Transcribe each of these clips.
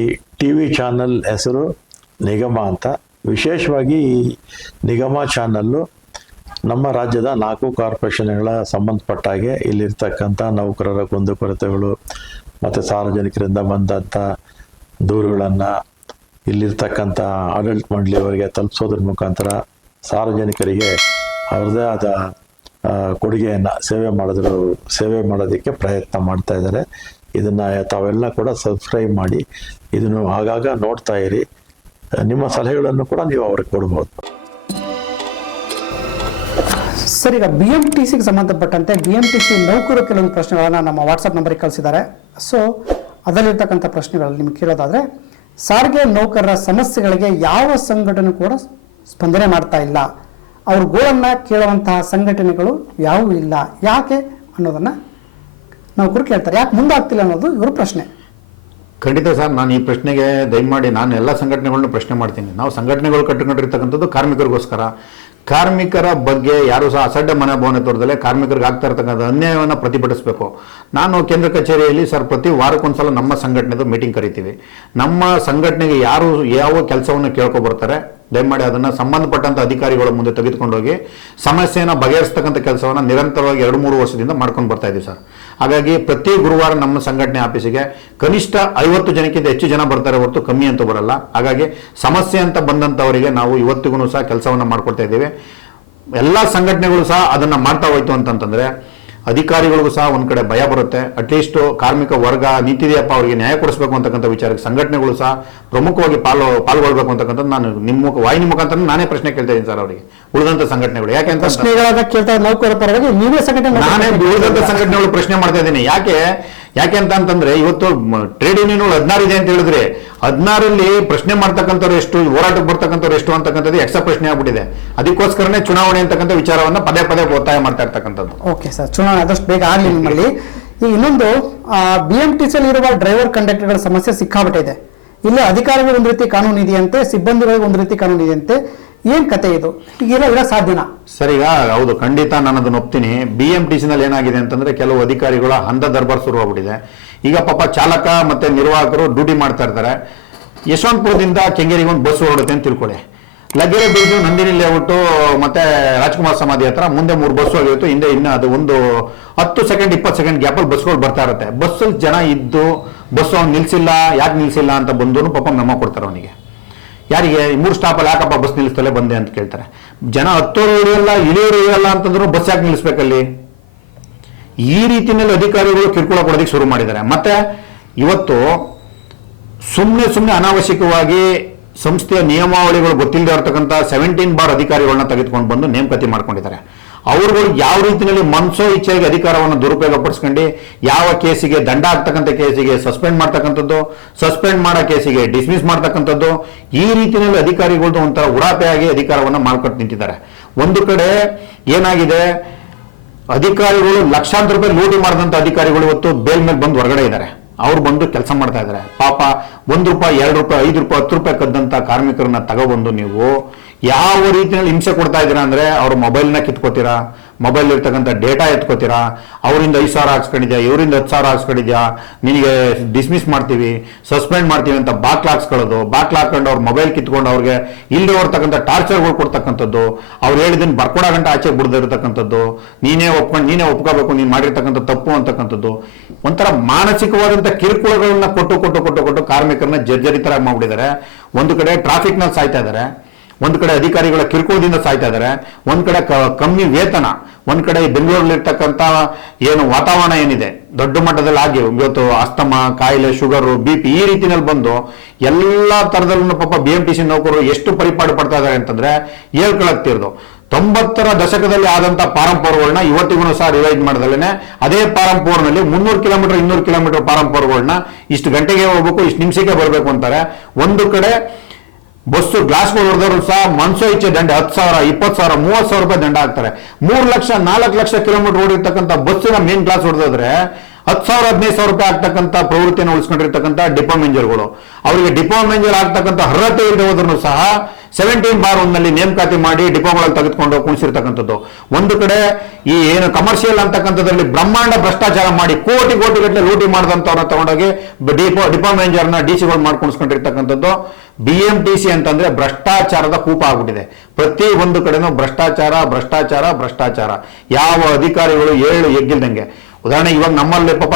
ಈ TV channel ಹೆಸರು ನಿಗಮ ಅಂತ. ವಿಶೇಷವಾಗಿ ಈ ನಿಗಮ ಚಾನಲ್ಲು ನಮ್ಮ ರಾಜ್ಯದ 4 ಕಾರ್ಪೊರೇಷನ್ಗಳ ಸಂಬಂಧಪಟ್ಟ ಹಾಗೆ ಇಲ್ಲಿರ್ತಕ್ಕಂಥ ನೌಕರರ ಕುಂದುಕೊರತೆಗಳು ಮತ್ತು ಸಾರ್ವಜನಿಕರಿಂದ ಬಂದಂಥ ದೂರುಗಳನ್ನು ಇಲ್ಲಿರ್ತಕ್ಕಂಥ ಆಡಳಿತ ಮಂಡಳಿಯವರಿಗೆ ತಲುಪಿಸೋದ್ರ ಮುಖಾಂತರ ಸಾರ್ವಜನಿಕರಿಗೆ ಅವ್ರದ್ದೇ ಆದ ಕೊಡುಗೆಯನ್ನು ಸೇವೆ ಮಾಡೋದಕ್ಕೆ ಪ್ರಯತ್ನ ಮಾಡ್ತಾ ಇದ್ದಾರೆ. ಇದನ್ನು ತಾವೆಲ್ಲ ಕೂಡ ಸಬ್ಸ್ಕ್ರೈಬ್ ಮಾಡಿ ಇದನ್ನು ಆಗಾಗ ನೋಡ್ತಾ ಇರಿ. ನಿಮ್ಮ ಸಲಹೆಗಳನ್ನು ಕೂಡ ನೀವು ಅವ್ರಿಗೆ ಕೊಡ್ಬೋದು. ಸರ್, ಈಗ BMTCಗೆ ಸಂಬಂಧಪಟ್ಟಂತೆ BMTC ನೌಕರರು ಕೆಲವೊಂದು ಪ್ರಶ್ನೆಗಳನ್ನು ನಮ್ಮ ವಾಟ್ಸಪ್ ನಂಬರಿಗೆ ಕಳಿಸಿದ್ದಾರೆ. ಸೊ ಅದರಲ್ಲಿರ್ತಕ್ಕಂಥ ಪ್ರಶ್ನೆಗಳಲ್ಲಿ ನಿಮಗೆ ಕೇಳೋದಾದರೆ, ಸಾರಿಗೆ ನೌಕರರ ಸಮಸ್ಯೆಗಳಿಗೆ ಯಾವ ಸಂಘಟನೆ ಕೂಡ ಸ್ಪಂದನೆ ಮಾಡ್ತಾ ಇಲ್ಲ, ಅವ್ರ ಗೋಳನ್ನು ಕೇಳುವಂತಹ ಸಂಘಟನೆಗಳು ಯಾವುವೂ ಇಲ್ಲ, ಯಾಕೆ ಅನ್ನೋದನ್ನು ನೌಕರು ಕೇಳ್ತಾರೆ. ಯಾಕೆ ಮುಂದಾಗ್ತಿಲ್ಲ ಅನ್ನೋದು ಇವ್ರ ಪ್ರಶ್ನೆ. ಖಂಡಿತ ಸರ್, ನಾನು ಈ ಪ್ರಶ್ನೆಗೆ ದಯಮಾಡಿ ನಾನು ಎಲ್ಲ ಸಂಘಟನೆಗಳನ್ನೂ ಪ್ರಶ್ನೆ ಮಾಡ್ತೀನಿ. ನಾವು ಸಂಘಟನೆಗಳು ಕಟ್ಟಿಕೊಂಡಿರ್ತಕ್ಕಂಥದ್ದು ಕಾರ್ಮಿಕರಿಗೋಸ್ಕರ. ಕಾರ್ಮಿಕರ ಬಗ್ಗೆ ಯಾರು ಸಹ ಅಸಡ್ಡ ಮನೋಭಾವನೆ ತೋರಿದಲೆ ಕಾರ್ಮಿಕರಿಗೆ ಆಗ್ತಾ ಇರ್ತಕ್ಕಂಥ ಅನ್ಯಾಯವನ್ನು ಪ್ರತಿಭಟಿಸಬೇಕು. ನಾನು ಕೇಂದ್ರ ಕಚೇರಿಯಲ್ಲಿ ಸರ್ ಪ್ರತಿ ವಾರಕ್ಕೊಂದ್ಸಲ ನಮ್ಮ ಸಂಘಟನೆದು ಮೀಟಿಂಗ್ ಕರಿತೀವಿ. ನಮ್ಮ ಸಂಘಟನೆಗೆ ಯಾರು ಯಾವ ಕೆಲಸವನ್ನು ಕೇಳ್ಕೊಬರ್ತಾರೆ ದಯಮಾಡಿ ಅದನ್ನು ಸಂಬಂಧಪಟ್ಟಂಥ ಅಧಿಕಾರಿಗಳ ಮುಂದೆ ತೆಗೆದುಕೊಂಡೋಗಿ ಸಮಸ್ಯೆಯನ್ನು ಬಗೆಹರಿಸ್ತಕ್ಕಂಥ ಕೆಲಸವನ್ನು ನಿರಂತರವಾಗಿ 2-3 ವರ್ಷದಿಂದ ಮಾಡ್ಕೊಂಡು ಬರ್ತಾ ಇದ್ದೀವಿ ಸರ್. ಹಾಗಾಗಿ ಪ್ರತಿ ಗುರುವಾರ ನಮ್ಮ ಸಂಘಟನೆ ಆಫೀಸಿಗೆ ಕನಿಷ್ಠ 50 ಜನಕ್ಕಿಂತ ಹೆಚ್ಚು ಜನ ಬರ್ತಾರೆ ಹೊರತು ಕಮ್ಮಿ ಅಂತೂ ಬರಲ್ಲ. ಹಾಗಾಗಿ ಸಮಸ್ಯೆ ಅಂತ ಬಂದಂಥವರಿಗೆ ನಾವು ಇವತ್ತಿಗೂ ಸಹ ಕೆಲಸವನ್ನು ಮಾಡ್ಕೊಡ್ತಾ ಇದ್ದೀವಿ. ಎಲ್ಲ ಸಂಘಟನೆಗಳು ಸಹ ಅದನ್ನು ಮಾಡ್ತಾ ಹೋಯ್ತು ಅಂತಂತಂದರೆ ಅಧಿಕಾರಿಗಳಿಗೂ ಸಹ ಒಂದು ಕಡೆ ಭಯ ಬರುತ್ತೆ. ಅಟ್ಲೀಸ್ಟ್ ಕಾರ್ಮಿಕ ವರ್ಗ ನಿಂತಿದೆಯಪ್ಪ, ಅವರಿಗೆ ನ್ಯಾಯ ಕೊಡಿಸಬೇಕು ಅಂತಕ್ಕಂಥ ವಿಚಾರಕ್ಕೆ ಸಂಘಟನೆಗಳು ಸಹ ಪ್ರಮುಖವಾಗಿ ಪಾಲ್ಗೊಳ್ಬೇಕು ಅಂತಕ್ಕಂಥದ್ದು ನಾನು ನಿಮ್ಮ ವಾಹಿನಿ ಮುಖಾಂತರ ನಾನೇ ಪ್ರಶ್ನೆ ಕೇಳ್ತಾ ಇದ್ದೀನಿ ಸರ್ ಅವರಿಗೆ, ಉಳಿದಂಥ ಸಂಘಟನೆಗಳು. ಯಾಕೆ ಅಂತ ನಾನೇ ಉಳಿದಂಥ ಸಂಘಟನೆಗಳು ಪ್ರಶ್ನೆ ಮಾಡ್ತಾ ಇದ್ದೀನಿ. ಯಾಕೆ ಅಂತಂದ್ರೆ ಇವತ್ತು ಟ್ರೇಡ್ ಯೂನಿಯನ್ಗಳು 16 ಇದೆ ಅಂತ ಹೇಳಿದ್ರೆ 16ರಲ್ಲಿ ಪ್ರಶ್ನೆ ಮಾಡ್ತಕ್ಕಂಥವ್ರು ಎಷ್ಟು, ಹೋರಾಟಕ್ಕೆ ಬರ್ತಕ್ಕಂಥವ್ರು ಎಷ್ಟು ಅಂತಕ್ಕಂಥದ್ದು ಎಕ್ಸ್ಟ್ರಾ ಪ್ರಶ್ನೆ ಆಗ್ಬಿಟ್ಟಿದೆ. ಅದಕ್ಕೋಸ್ಕರನೇ ಚುನಾವಣೆ ಅಂತಕ್ಕಂಥ ವಿಚಾರವನ್ನ ಪದೇ ಒತ್ತಾಯ ಮಾಡ್ತಾ ಇರ್ತಕ್ಕಂಥದ್ದು. ಓಕೆ ಸರ್, ಚುನಾವಣೆ ಆದಷ್ಟು ಬೇಗ ಆಗಲಿ ನಿಮ್ಮಲ್ಲಿ. ಈಗ ಇನ್ನೊಂದು BMTCಯಲ್ಲಿ ಇರುವ ಡ್ರೈವರ್ ಕಂಡಕ್ಟರ್ಗಳ ಸಮಸ್ಯೆ ಸಿಕ್ಕಾಬಿಟ್ಟಿದೆ. ಇಲ್ಲಿ ಅಧಿಕಾರಿಗಳು ಒಂದು ರೀತಿ ಕಾನೂನು ಇದೆಯಂತೆ, ಸಿಬ್ಬಂದಿಗಳಿಗೆ ಒಂದು ರೀತಿ ಕಾನೂನು ಇದೆಯಂತೆ. ಏನ್ ಕತೆ ಇದು? ಈಗೆಲ್ಲ ಇರೋ ಸಾಧ್ಯನಾ ಸರ್? ಈಗ ಹೌದು, ಖಂಡಿತ ನಾನು ಅದನ್ನ ಒಪ್ತೀನಿ. BMTCನಲ್ಲಿ ಏನಾಗಿದೆ ಅಂತಂದ್ರೆ ಕೆಲವು ಅಧಿಕಾರಿಗಳ ಹಂದ ದರ್ಬಾರ್ ಶುರುವಾಗ್ಬಿಟ್ಟಿದೆ. ಈಗ ಪಾಪ ಚಾಲಕ ಮತ್ತೆ ನಿರ್ವಾಹಕರು ಡ್ಯೂಟಿ ಮಾಡ್ತಾ ಇರ್ತಾರೆ. ಯಶವಂತಪುರದಿಂದ ಕೆಂಗೇರಿಗೆ ಒಂದು ಬಸ್ ಹೊರಡುತ್ತೆ ಅಂತ ತಿಳ್ಕೊಳ್ಳಿ. ಲಗ್ಗೆರೆ ಬೀಜು ನಂದಿನಿ ಲೇಔಟು ಮತ್ತೆ ರಾಜ್ಕುಮಾರ್ ಸಮಾಧಿ ಹತ್ರ ಮುಂದೆ 3 ಬಸ್ ಹೋಗಿತ್ತು. ಹಿಂದೆ ಇನ್ನು ಅದು ಒಂದು 10 ಸೆಕೆಂಡ್ 20 ಸೆಕೆಂಡ್ ಗ್ಯಾಪಲ್ಲಿ ಬಸ್ಗಳು ಬರ್ತಾ ಇರುತ್ತೆ. ಬಸ್ಸಲ್ಲಿ ಜನ ಇದ್ದು ಬಸ್ ಅವ್ನು ನಿಲ್ಸಿಲ್ಲ, ಯಾಕೆ ನಿಲ್ಸಿಲ್ಲ ಅಂತ ಬಂದು ಪಾಪ ಮೆಮೊ ಕೊಡ್ತಾರೆ ಅವನಿಗೆ. ಯಾರಿಗೆ 3 ಸ್ಟಾಪಲ್ಲಿ ಯಾಕಪ್ಪ ಬಸ್ ನಿಲ್ಲಿಸ್ತಲೇ ಬಂದೆ ಅಂತ ಕೇಳ್ತಾರೆ. ಜನ ಹತ್ತೋರು ಇಳಿಯಲ್ಲ, ಇಳಿಯೋರು ಇಳಿಯಲ್ಲ ಅಂತಂದ್ರು ಬಸ್ ಯಾಕೆ ನಿಲ್ಲಿಸ್ಬೇಕಲ್ಲಿ? ಈ ರೀತಿಯಲ್ಲಿ ಅಧಿಕಾರಿಗಳು ಕಿರುಕುಳ ಕೊಡೋದಕ್ಕೆ ಶುರು ಮಾಡಿದ್ದಾರೆ. ಮತ್ತೆ ಇವತ್ತು ಸುಮ್ಮನೆ ಅನಾವಶ್ಯಕವಾಗಿ ಸಂಸ್ಥೆಯ ನಿಯಮಾವಳಿಗಳು ಗೊತ್ತಿಲ್ಲದೆ ಇರತಕ್ಕಂಥ 17 ಬಾರ್ ಅಧಿಕಾರಿಗಳನ್ನ ತೆಗೆದುಕೊಂಡು ಬಂದು ನೇಮಕಾತಿ ಮಾಡ್ಕೊಂಡಿದ್ದಾರೆ. ಅವ್ರುಗಳು ಯಾವ ರೀತಿಯಲ್ಲಿ ಮನಸೋ ಇಚ್ಛೆಗೆ ಅಧಿಕಾರವನ್ನು ದುರುಪಯೋಗ ಪಡಿಸ್ಕೊಂಡು ಯಾವ ಕೇಸಿಗೆ ದಂಡ ಆಗ್ತಕ್ಕಂಥ ಕೇಸಿಗೆ ಸಸ್ಪೆಂಡ್ ಮಾಡ್ತಕ್ಕಂಥದ್ದು, ಸಸ್ಪೆಂಡ್ ಮಾಡೋ ಕೇಸಿಗೆ ಡಿಸ್ಮಿಸ್ ಮಾಡ್ತಕ್ಕಂಥದ್ದು, ಈ ರೀತಿಯಲ್ಲಿ ಅಧಿಕಾರಿಗಳದ್ದು ಒಂಥರ ಉಡಾಪೆಯಾಗಿ ಅಧಿಕಾರವನ್ನು ಮಾಡ್ಕೊಟ್ಟು ನಿಂತಿದ್ದಾರೆ. ಒಂದು ಕಡೆ ಏನಾಗಿದೆ, ಅಧಿಕಾರಿಗಳು ಲಕ್ಷಾಂತರ ರೂಪಾಯಿ ಲೂಟಿ ಮಾಡಿದಂಥ ಅಧಿಕಾರಿಗಳು ಇವತ್ತು ಬೇಲ್ ಮೇಲೆ ಬಂದು ಹೊರಗಡೆ ಇದ್ದಾರೆ. ಅವ್ರು ಬಂದು ಕೆಲಸ ಮಾಡ್ತಾ ಇದ್ದಾರೆ. ಪಾಪ ₹1, ₹2, ₹5, ₹10 ಕದ್ದಂತ ಕಾರ್ಮಿಕರನ್ನ ತಗೊಬಂದು ನೀವು ಯಾವ ರೀತಿಯಲ್ಲಿ ಹಿಂಸೆ ಕೊಡ್ತಾ ಇದ್ದೀರಾ ಅಂದ್ರೆ, ಅವ್ರ ಮೊಬೈಲ್ನ ಕಿತ್ಕೋತೀರಾ, ಮೊಬೈಲ್ ಇರ್ತಕ್ಕಂಥ ಡೇಟಾ ಎತ್ಕೋತೀರಾ, ಅವರಿಂದ 5,000 ಹಾಕ್ಸ್ಕೊಂಡಿದ್ಯಾ, ಇವರಿಂದ 10,000 ಹಾಕ್ಸ್ಕೊಂಡಿದ್ಯಾ, ನಿನಗೆ ಡಿಸ್ಮಿಸ್ ಮಾಡ್ತೀವಿ, ಸಸ್ಪೆಂಡ್ ಮಾಡ್ತೀವಿ ಅಂತ ಬಾಕ್ಲ ಹಾಕ್ಸ್ಕೊಳ್ಳೋದು, ಬಾಕ್ಲ ಹಾಕೊಂಡು ಅವ್ರ ಮೊಬೈಲ್ ಕಿತ್ಕೊಂಡು ಅವ್ರಿಗೆ ಇಲ್ಲದೆ ಹೊರತಕ್ಕಂಥ ಟಾರ್ಚರ್ಗಳು ಕೊಡ್ತಕ್ಕಂಥದ್ದು, ಅವ್ರು ಹೇಳಿದ್ದನ್ನು ಬರ್ಕೊಡೋ ಗಂಟೆ ಆಚೆ ಬಿಡದಿರ್ತಕ್ಕಂಥದ್ದು, ನೀನೇ ಒಪ್ಕೋಬೇಕು ನೀನು ಮಾಡಿರ್ತಕ್ಕಂಥ ತಪ್ಪು ಅಂತಕ್ಕಂಥದ್ದು, ಒಂಥರ ಮಾನಸಿಕವಾದಂಥ ಕಿರುಕುಳಗಳನ್ನ ಕೊಟ್ಟು ಕಾರ್ಮಿಕರನ್ನ ಜರ್ಜರಿತರಾಗಿ ಮಾಡ್ಬಿಟ್ಟಿದ್ದಾರೆ. ಒಂದು ಕಡೆ ಟ್ರಾಫಿಕ್ನಲ್ಲಿ ಸಾಯ್ತಾ ಇದ್ದಾರೆ, ಒಂದು ಕಡೆ ಅಧಿಕಾರಿಗಳ ಕಿರುಕುಳದಿಂದ ಸಾಯ್ತಾ ಇದ್ದಾರೆ, ಒಂದ್ ಕಡೆ ಕಮ್ಮಿ ವೇತನ, ಒಂದ್ ಕಡೆ ಬೆಂಗಳೂರಲ್ಲಿರ್ತಕ್ಕಂಥ ಏನು ವಾತಾವರಣ ಏನಿದೆ ದೊಡ್ಡ ಮಟ್ಟದಲ್ಲಿ ಆಗಿ ಇವತ್ತು ಅಸ್ತಮ ಕಾಯಿಲೆ, ಶುಗರು, BP ಈ ರೀತಿಯಲ್ಲಿ ಬಂದು ಎಲ್ಲಾ ತರದಲ್ಲೂ ಪಾಪ BMTC ನೌಕರರು ಎಷ್ಟು ಪರಿಪಾಡು ಪಡ್ತಾ ಇದ್ದಾರೆ ಅಂತಂದ್ರೆ ಹೇಳ್ಕೊಳಕ್ತಿರ್ದು. 90ರ ದಶಕದಲ್ಲಿ ಆದಂತ ಪಾರಂಪರ್ಗಳನ್ನ ಇವತ್ತಿಗೂ ಸಹ ರಿವೈಸ್ ಮಾಡಿದಲೇನೆ ಅದೇ ಪಾರಂಪೂರ್ನಲ್ಲಿ 300 ಕಿಲೋಮೀಟರ್ 200 ಕಿಲೋಮೀಟರ್ ಪಾರಂಪರ್ಗಳನ್ನ ಇಷ್ಟು ಗಂಟೆಗೆ ಹೋಗ್ಬೇಕು, ಇಷ್ಟು ನಿಮಿಷಕ್ಕೆ ಬರಬೇಕು ಅಂತಾರೆ. ಒಂದು ಕಡೆ ಬಸ್ಸು ಗ್ಲಾಸ್ಗಳು ಹೊಡೆದವರು ಸಹ ಮನ್ಸೋ ಇಚ್ಛೆ ದಂಡ 10,000, 20,000, 30,000 ರೂಪಾಯಿ ದಂಡ ಹಾಕ್ತಾರೆ. 3 ಲಕ್ಷ 4 ಲಕ್ಷ ಕಿಲೋಮೀಟರ್ ಓಡಿರ್ತಕ್ಕಂಥ ಬಸ್ಸಿನ ಮೇನ್ ಕ್ಲಾಸ್ ಹೊಡೆದ್ರೆ 10,000 15,000 ರೂಪಾಯಿ ಆಗ್ತಕ್ಕಂಥ ಪ್ರವೃತ್ತಿಯನ್ನು ಉಳಿಸ್ಕೊಂಡಿರ್ತಕ್ಕಂಥ ಡಿಪೋ ಮೇಂಜರ್ಗಳು, ಅವರಿಗೆ ಡಿಪೋ ಮೇಂಜರ್ ಆಗ್ತಕ್ಕಂಥ ಅರ್ಹತೆ ಇಲ್ಲದೆ ಹೋದ್ರೂ ಸಹ 17/1 ನೇಮಕಾತಿ ಮಾಡಿ ಡಿಪೋಗಳಲ್ಲಿ ತೆಗೆದುಕೊಂಡು ಕುಣಿಸಿರ್ತಕ್ಕಂಥದ್ದು. ಒಂದು ಕಡೆ ಈ ಏನು ಕಮರ್ಷಿಯಲ್ ಅಂತಕ್ಕಂಥದ್ರಲ್ಲಿ ಬ್ರಹ್ಮಾಂಡ ಭ್ರಷ್ಟಾಚಾರ ಮಾಡಿ ಕೋಟಿ ಗಟ್ಟಲೆ ಲೂಟಿ ಮಾಡಿದಂಥವ್ರನ್ನ ತಗೊಂಡೋಗಿ ಡಿಪೋ ಮೇಂಜರ್ನ ಡಿಸಿಗಳು ಮಾಡ್ಕೊಂಡಿರ್ತಕ್ಕಂಥದ್ದು. BMTC ಅಂತಂದ್ರೆ ಭ್ರಷ್ಟಾಚಾರದ ಕೂಪ ಆಗ್ಬಿಟ್ಟಿದೆ. ಪ್ರತಿ ಒಂದು ಕಡೆನೂ ಭ್ರಷ್ಟಾಚಾರ ಭ್ರಷ್ಟಾಚಾರ ಭ್ರಷ್ಟಾಚಾರ. ಯಾವ ಅಧಿಕಾರಿಗಳು ಏಳು ಎಗ್ಗಿಲ್ದಂಗೆ. ಉದಾಹರಣೆ ಇವಾಗ ನಮ್ಮಲ್ಲಿ ಪಾಪ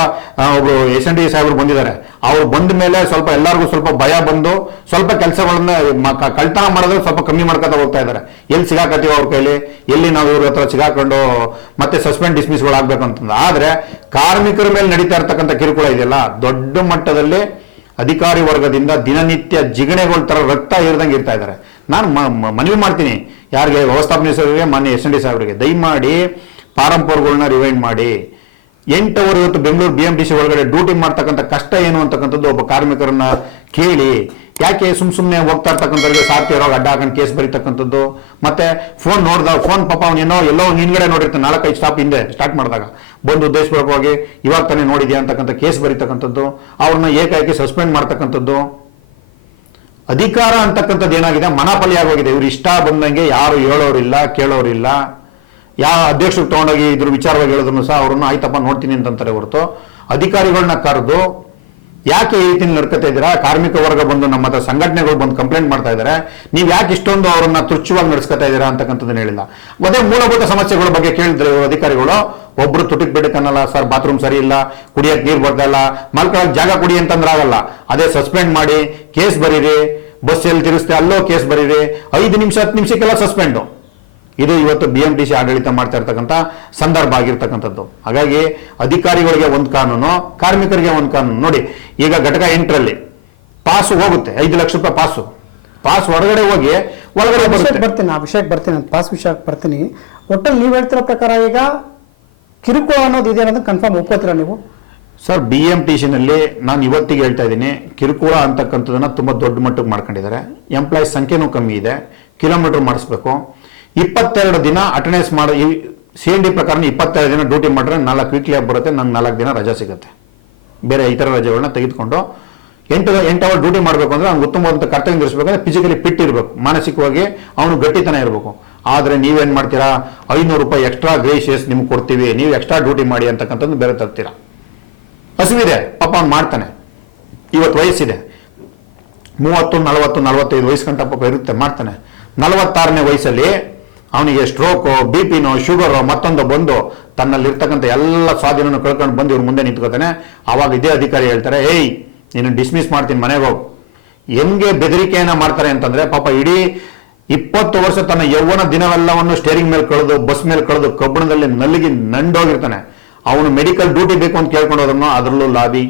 ಒಬ್ರು SND ಸಾಹೇಬರು ಬಂದಿದ್ದಾರೆ. ಅವ್ರು ಬಂದ ಮೇಲೆ ಸ್ವಲ್ಪ ಎಲ್ಲರಿಗೂ ಸ್ವಲ್ಪ ಭಯ ಬಂದು ಸ್ವಲ್ಪ ಕೆಲಸಗಳನ್ನ ಕಳ್ತನ ಮಾಡಿದ್ರೆ ಸ್ವಲ್ಪ ಕಮ್ಮಿ ಮಾಡ್ಕೊತಾ ಹೋಗ್ತಾ ಇದ್ದಾರೆ. ಎಲ್ಲಿ ಸಿಗಾಕತ್ತೀವಿ ಅವ್ರ ಕೈಲಿ, ಎಲ್ಲಿ ನಾವು ಇವ್ರ ಹತ್ರ ಸಿಗಾಕೊಂಡು ಮತ್ತೆ ಸಸ್ಪೆಂಡ್ ಡಿಸ್ಮಿಸ್ಗಳು ಆಗ್ಬೇಕು ಅಂತಂದ್ರೆ. ಆದ್ರೆ ಕಾರ್ಮಿಕರ ಮೇಲೆ ನಡೀತಾ ಇರ್ತಕ್ಕಂಥ ಕಿರುಕುಳ ಇದೆಯಲ್ಲ, ದೊಡ್ಡ ಮಟ್ಟದಲ್ಲಿ ಅಧಿಕಾರಿ ವರ್ಗದಿಂದ ದಿನನಿತ್ಯ ಜಿಗಣೆಗಳ ತರ ರಕ್ತ ಇರ್ದಂಗೆ ಇರ್ತಾ ಇದ್ದಾರೆ. ನಾನು ಮನವಿ ಮಾಡ್ತೀನಿ ಯಾರಿಗೆ, ವ್ಯವಸ್ಥಾಪನೆ ಸಭೆಗೆ, ಮಾನ್ಯ SND ಸಾಹೇಬರಿಗೆ, ದಯಮಾಡಿ ಪಾರಂಪರ್ಗಳನ್ನ ರಿವೈಂಡ್ ಮಾಡಿ. 8 ಅವರ್ ಇವತ್ತು ಬೆಂಗಳೂರು BMTC ಒಳಗಡೆ ಡ್ಯೂಟಿ ಮಾಡ್ತಕ್ಕಂಥ ಕಷ್ಟ ಏನು ಅಂತಕ್ಕಂಥದ್ದು ಒಬ್ಬ ಕಾರ್ಮಿಕರನ್ನ ಕೇಳಿ. ಯಾಕೆ ಸುಮ್ಮನೆ ಹೋಗ್ತಾ ಇರ್ತಕ್ಕಂಥವ್ರಿಗೆ ಸಾರ್ಥಿ ಇರೋ ಅಡ್ಡ ಹಾಕೊಂಡು ಕೇಸ್ ಬರೀತಕ್ಕಂಥದ್ದು. ಮತ್ತೆ ಫೋನ್ ನೋಡ್ದಾಗ ಫೋನ್ ಪಾಪ ಅವನೇನೋ ಎಲ್ಲೋ ಹಿಂದ್ಗಡೆ ನೋಡಿರ್ತಾನೆ, 4-5 ಸ್ಟಾಪ್ ಹಿಂದೆ ಸ್ಟಾರ್ಟ್ ಮಾಡಿದಾಗ ಬಂದು ಉದ್ದೇಶಪೂರ್ವಕವಾಗಿ ಇವಾಗ ತಾನೇ ನೋಡಿದ್ಯಾ ಅಂತಕ್ಕಂಥ ಕೇಸ್ ಬರೀತಕ್ಕಂಥದ್ದು, ಅವ್ರನ್ನ ಏಕಾಏಕಿ ಸಸ್ಪೆಂಡ್ ಮಾಡ್ತಕ್ಕಂಥದ್ದು. ಅಧಿಕಾರ ಅಂತಕ್ಕಂಥದ್ದು ಏನಾಗಿದೆ, ಮನಪಲಿ ಆಗೋಗಿದೆ. ಇವ್ರು ಇಷ್ಟ ಬಂದಂಗೆ ಯಾರು ಹೇಳೋರಿಲ್ಲ ಕೇಳೋರಿಲ್ಲ. ಯಾವ ಅಧ್ಯಕ್ಷರು ತಗೊಂಡೋಗಿ ಇದ್ರ ವಿಚಾರವಾಗಿ ಹೇಳಿದ್ರು ಸಹ ಅವ್ರನ್ನ ಆಯ್ತಪ್ಪ ನೋಡ್ತೀನಿ ಅಂತಂತಾರೆ ಹೊರತು ಅಧಿಕಾರಿಗಳನ್ನ ಕರೆದು ಯಾಕೆ ಈ ರೀತಿ ನಡ್ಕೊತಾ ಇದ್ದೀರಾ, ಕಾರ್ಮಿಕ ವರ್ಗ ಬಂದು ನಮ್ಮ ಹತ್ರ ಸಂಘಟನೆಗಳು ಬಂದು ಕಂಪ್ಲೇಂಟ್ ಮಾಡ್ತಾ ಇದ್ದಾರೆ, ನೀವು ಯಾಕೆ ಇಷ್ಟೊಂದು ಅವರನ್ನ ತುಚ್ಛವಾಗಿ ನಡೆಸ್ಕೊತಾ ಇದ್ದೀರಾ ಅಂತಕ್ಕಂಥದ್ದನ್ನ ಹೇಳಿಲ್ಲ. ಅದೇ ಮೂಲಭೂತ ಸಮಸ್ಯೆಗಳ ಬಗ್ಗೆ ಕೇಳಿದ್ರೆ ಅಧಿಕಾರಿಗಳು, ಒಬ್ರು ತುಟಿಕ್ ಬಿಡಕ್ ಅನ್ನಲ್ಲ, ಸರ್ ಬಾತ್ರೂಮ್ ಸರಿ ಇಲ್ಲ, ಕುಡಿಯಕ್ ನೀರು ಬರ್ತಾ ಇಲ್ಲ, ಮಲ್ಕೊಳಕ್ ಜಾಗ ಕುಡಿ ಅಂತಂದ್ರೆ ಆಗಲ್ಲ. ಅದೇ ಸಸ್ಪೆಂಡ್ ಮಾಡಿ ಕೇಸ್ ಬರೀರಿ, ಬಸ್ ಎಲ್ಲಿ ತಿರುಗಿಸ್ತೆ ಅಲ್ಲೋ ಕೇಸ್ ಬರೀರಿ, 5 ನಿಮಿಷ 10 ನಿಮಿಷಕ್ಕೆಲ್ಲ ಸಸ್ಪೆಂಡು. ಇದು ಇವತ್ತು BMTC ಆಡಳಿತ ಮಾಡ್ತಾ ಇರ್ತಕ್ಕಂಥ ಸಂದರ್ಭ ಆಗಿರ್ತಕ್ಕಂಥದ್ದು. ಹಾಗಾಗಿ ಅಧಿಕಾರಿಗಳಿಗೆ ಒಂದು ಕಾನೂನು, ಕಾರ್ಮಿಕರಿಗೆ ಒಂದು ಕಾನೂನು. ನೋಡಿ, ಈಗ ಘಟಕ 8ರಲ್ಲಿ ಪಾಸು ಹೋಗುತ್ತೆ, 5 ಲಕ್ಷ ರೂಪಾಯಿ ಪಾಸ್ ಹೊರಗಡೆ ಹೋಗಿ ಒಳಗಡೆ ಬರ್ತೀನಿ. ಆ ವಿಷಯಕ್ಕೆ ಬರ್ತೀನಿ, ಪಾಸ್ ವಿಷಯಕ್ಕೆ ಬರ್ತೀನಿ. ಒಟ್ಟಲ್ಲಿ ನೀವು ಹೇಳ್ತಿರೋ ಪ್ರಕಾರ ಈಗ ಕಿರುಕುಳ ಅನ್ನೋದು ಇದೆ ಅನ್ನೋದು ಕನ್ಫರ್ಮ್ ಒಪ್ಕೋತೀರಾ ನೀವು? ಸರ್, BMTCನಲ್ಲಿ ನಾನು ಇವತ್ತಿಗೆ ಹೇಳ್ತಾ ಇದ್ದೀನಿ, ಕಿರುಕುಳ ಅಂತಕ್ಕಂಥದ್ದನ್ನ ತುಂಬಾ ದೊಡ್ಡ ಮಟ್ಟಕ್ಕೆ ಮಾಡ್ಕೊಂಡಿದ್ದಾರೆ. ಎಂಪ್ಲಾಯೀಸ್ ಸಂಖ್ಯೆನೂ ಕಮ್ಮಿ ಇದೆ, ಕಿಲೋಮೀಟರ್ ಮಾಡಿಸ್ಬೇಕು. 22 ದಿನ ಅಟೆಂಡೆನ್ಸ್ ಮಾಡಿ CND ಪ್ರಕಾರ 22 ದಿನ ಡ್ಯೂಟಿ ಮಾಡಿದ್ರೆ 4 ವೀಕ್ಲಿ ಆಗಿ ಬರುತ್ತೆ, ನಂಗೆ 4 ದಿನ ರಜಾ ಸಿಗುತ್ತೆ. ಬೇರೆ ಇತರ ರಜೆಗಳನ್ನ ತೆಗೆದುಕೊಂಡು 8 ಅವರ್ ಡ್ಯೂಟಿ ಮಾಡಬೇಕು ಅಂದ್ರೆ ಅವ್ನು ಉತ್ತಮವಾದಂಥ ಕರ್ತವ್ಯ ನಿರ್ವಹಿಸಬೇಕಂದ್ರೆ ಫಿಸಿಕಲಿ ಫಿಟ್ ಇರಬೇಕು, ಮಾನಸಿಕವಾಗಿ ಅವನು ಗಟ್ಟಿತನ ಇರಬೇಕು. ಆದರೆ ನೀವೇನು ಮಾಡ್ತೀರಾ, 500 ರೂಪಾಯಿ ಎಕ್ಸ್ಟ್ರಾ ಗ್ರೇಷಿಯಸ್ ನಿಮ್ಗೆ ಕೊಡ್ತೀವಿ, ನೀವು ಎಕ್ಸ್ಟ್ರಾ ಡ್ಯೂಟಿ ಮಾಡಿ ಅಂತಕ್ಕಂಥದ್ದು ಬೇರೆ ತರ್ತೀರಾ. ಹಸುವಿದೆ ಪಾಪ ಅವ್ನು ಮಾಡ್ತಾನೆ, ಇವತ್ತು ವಯಸ್ಸಿದೆ 30, 40, 45 ವಯಸ್ಸು ಗಂಟ ಪಾಪ ಇರುತ್ತೆ, ಮಾಡ್ತಾನೆ. 46ನೇ ವಯಸ್ಸಲ್ಲಿ ಅವನಿಗೆ ಸ್ಟ್ರೋಕು, BP-ನೋ, ಶುಗರೋ ಮತ್ತೊಂದು ಬಂದು ತನ್ನಲ್ಲಿರ್ತಕ್ಕಂಥ ಎಲ್ಲ ಸ್ವಾಧೀನವನ್ನು ಕಳ್ಕೊಂಡು ಬಂದು ಇವ್ರ ಮುಂದೆ ನಿಂತ್ಕೋತಾನೆ. ಆವಾಗ ಇದೇ ಅಧಿಕಾರಿ ಹೇಳ್ತಾರೆ, ಏಯ್ ನೀನು ಡಿಸ್ಮಿಸ್ ಮಾಡ್ತೀನಿ, ಮನೆಗೆ ಹೋಗು. ಹೆಂಗೆ ಬೆದರಿಕೆಯನ್ನ ಮಾಡ್ತಾರೆ ಅಂತಂದ್ರೆ, ಪಾಪ ಇಡೀ 20 ವರ್ಷ ತನ್ನ ಯೌವನ ದಿನವೆಲ್ಲವನ್ನು ಸ್ಟೇರಿಂಗ್ ಮೇಲೆ ಕಳೆದು, ಬಸ್ ಮೇಲೆ ಕಳೆದು, ಕಬ್ಬಣದಲ್ಲಿ ನಲ್ಲಿಗೆ ನಂಡೋಗಿರ್ತಾನೆ. ಅವನು ಮೆಡಿಕಲ್ ಡ್ಯೂಟಿ ಬೇಕು ಅಂತ ಕೇಳ್ಕೊಂಡು ಹೋದ್ರೂ ಅದರಲ್ಲೂ ಲಾಬಿ.